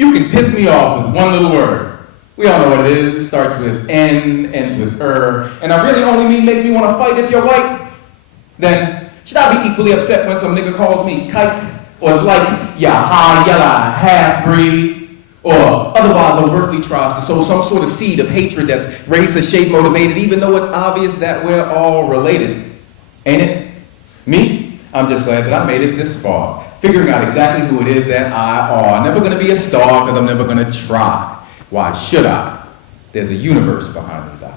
You can piss me off with one little word. We all know what it is. It starts with N, ends with and I really only mean make me want to fight if you're white. Then, should I be equally upset when some nigga calls me kike, or is like, ya high, yella, half-breed, or otherwise overtly tries to sow some sort of seed of hatred that's race or shade motivated, even though it's obvious that we're all related. Ain't it? Me? I'm just glad that I made it this far, figuring out exactly who it is that I are. I'm never gonna be a star because I'm never gonna try. Why should I? There's a universe behind these eyes.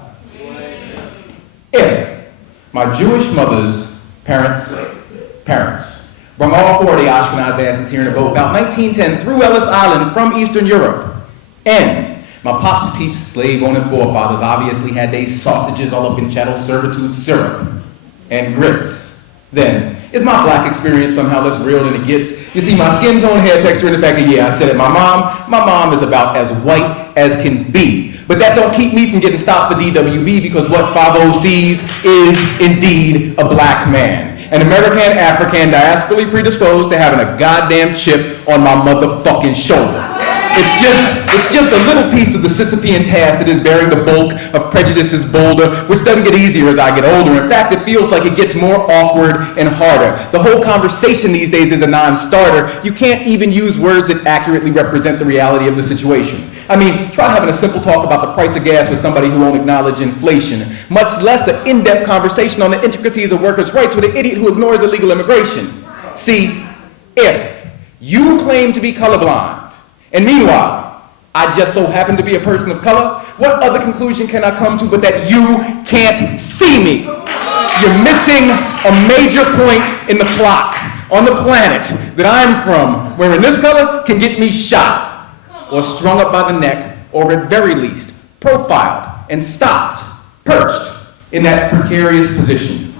If my Jewish mother's parents brought all four of the Ashkenaz asses here in a boat about 1910 through Ellis Island from Eastern Europe, and my pops, peeps, slave-owning forefathers obviously had their sausages all up in chattel servitude syrup and grits, then is my black experience somehow less real than it gets? You see, my skin tone, hair texture, and the fact that, yeah, I said it, my mom is about as white as can be. But that don't keep me from getting stopped for DWB, because what 50 sees is indeed a black man. An American African diasporally predisposed to having a goddamn chip on my motherfucking shoulder. It's just a little piece of the Sisyphean task that is bearing the bulk of prejudice's boulder, which doesn't get easier as I get older. In fact, it feels like it gets more awkward and harder. The whole conversation these days is a non-starter. You can't even use words that accurately represent the reality of the situation. I mean, try having a simple talk about the price of gas with somebody who won't acknowledge inflation, much less an in-depth conversation on the intricacies of workers' rights with an idiot who ignores illegal immigration. See, if you claim to be colorblind, and meanwhile, I just so happen to be a person of color, what other conclusion can I come to but that you can't see me? You're missing a major point in the clock on the planet that I'm from, wherein this color can get me shot, or strung up by the neck, or at very least, profiled and stopped, perched in that precarious position,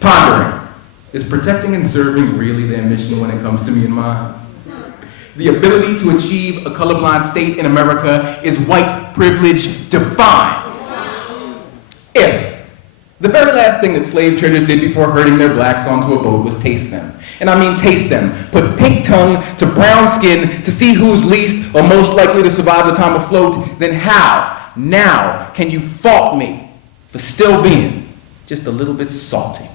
pondering, is protecting and serving really their mission when it comes to me and mine? The ability to achieve a colorblind state in America is white privilege defined. If the very last thing that slave traders did before herding their blacks onto a boat was taste them, and I mean taste them, put pink tongue to brown skin to see who's least or most likely to survive the time afloat, then how, now, can you fault me for still being just a little bit salty?